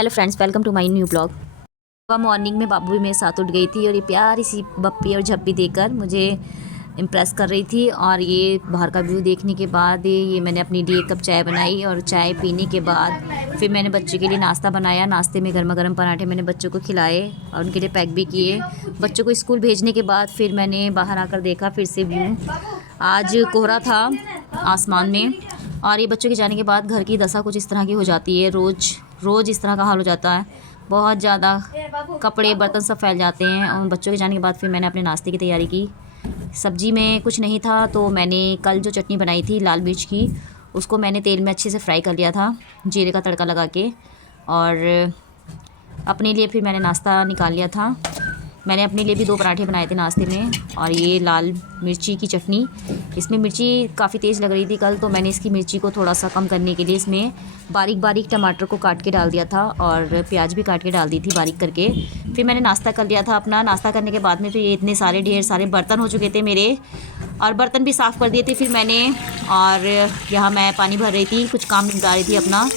Hello friends, welcome to my new blog. सुबह morning में बाबू भी मेरे साथ उठ गई थी और ये प्यारी सी बप्पी और झप्पी देकर मुझे इम्प्रेस कर रही थी। और ये बाहर का व्यू देखने के बाद ये मैंने अपनी लिए 1 कप चाय बनाई और चाय पीने के बाद फिर मैंने बच्चे के लिए नाश्ता बनाया। नाश्ते में गर्मा गर्म पराठे मैंने बच्चों को खिलाए और उनके लिए पैक भी किए। बच्चों को स्कूल भेजने के बाद फिर मैंने बाहर आकर देखा फिर से व्यू। आज कोहरा था आसमान में और ये बच्चों के जाने के बाद घर की दशा कुछ इस तरह की हो जाती है। रोज़ इस तरह का हाल हो जाता है, बहुत ज़्यादा कपड़े बर्तन सब फैल जाते हैं। और बच्चों के जाने के बाद फिर मैंने अपने नाश्ते की तैयारी की। सब्ज़ी में कुछ नहीं था तो मैंने कल जो चटनी बनाई थी लाल मिर्च की, उसको मैंने तेल में अच्छे से फ्राई कर लिया था जीरे का तड़का लगा के। और अपने लिए फिर मैंने नाश्ता निकाल लिया था। मैंने अपने लिए भी 2 पराठे बनाए थे नाश्ते में। और ये लाल मिर्ची की चटनी, इसमें मिर्ची काफ़ी तेज़ लग रही थी कल, तो मैंने इसकी मिर्ची को थोड़ा सा कम करने के लिए इसमें बारीक बारीक टमाटर को काट के डाल दिया था और प्याज भी काट के डाल दी थी बारीक करके। फिर मैंने नाश्ता कर लिया था अपना। नाश्ता करने के बाद में फिर ये इतने सारे ढेर सारे बर्तन हो चुके थे मेरे, और बर्तन भी साफ़ कर दिए थे फिर मैंने। और यहाँ मैं पानी भर रही थी, कुछ काम निपटा रही थी अपना।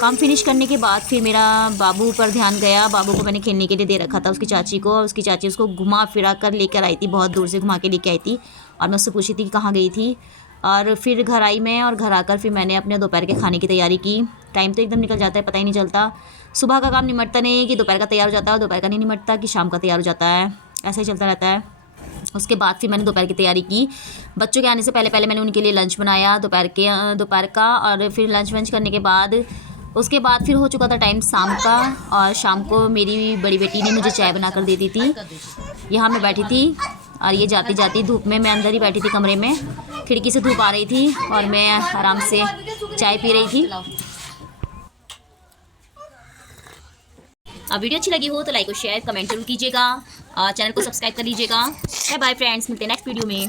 काम फिनिश करने के बाद फिर मेरा बाबू पर ध्यान गया। बाबू को मैंने खेलने के लिए दे रखा था उसकी चाची को, और उसकी चाची उसको घुमा फिरा कर लेकर आई थी, बहुत दूर से घुमा के लेके आई थी। और मैं उससे पूछी थी कि कहाँ गई थी। और फिर घर आई मैं, और घर आकर फिर मैंने अपने दोपहर के खाने की तैयारी की। टाइम तो एकदम निकल जाता है, पता ही नहीं चलता। सुबह का काम निमटता नहीं कि दोपहर का तैयार हो जाता है, और दोपहर का नहीं निमटता कि शाम का तैयार हो जाता है। ऐसा ही चलता रहता है। उसके बाद फिर मैंने दोपहर की तैयारी की। बच्चों के आने से पहले पहले मैंने उनके लिए लंच बनाया दोपहर का। और फिर लंच वंच करने के बाद उसके बाद फिर हो चुका था टाइम शाम का। और शाम को मेरी बड़ी बेटी ने मुझे चाय बना कर दे दी थी। यहाँ मैं बैठी थी और ये जाती जाती धूप में, मैं अंदर ही बैठी थी कमरे में, खिड़की से धूप आ रही थी और मैं आराम से चाय पी रही थी। अब वीडियो अच्छी लगी हो तो लाइक और शेयर कमेंट जरूर कीजिएगा और चैनल को सब्सक्राइब कर लीजिएगा। बाय बाय फ्रेंड्स, मिलते हैं नेक्स्ट वीडियो में।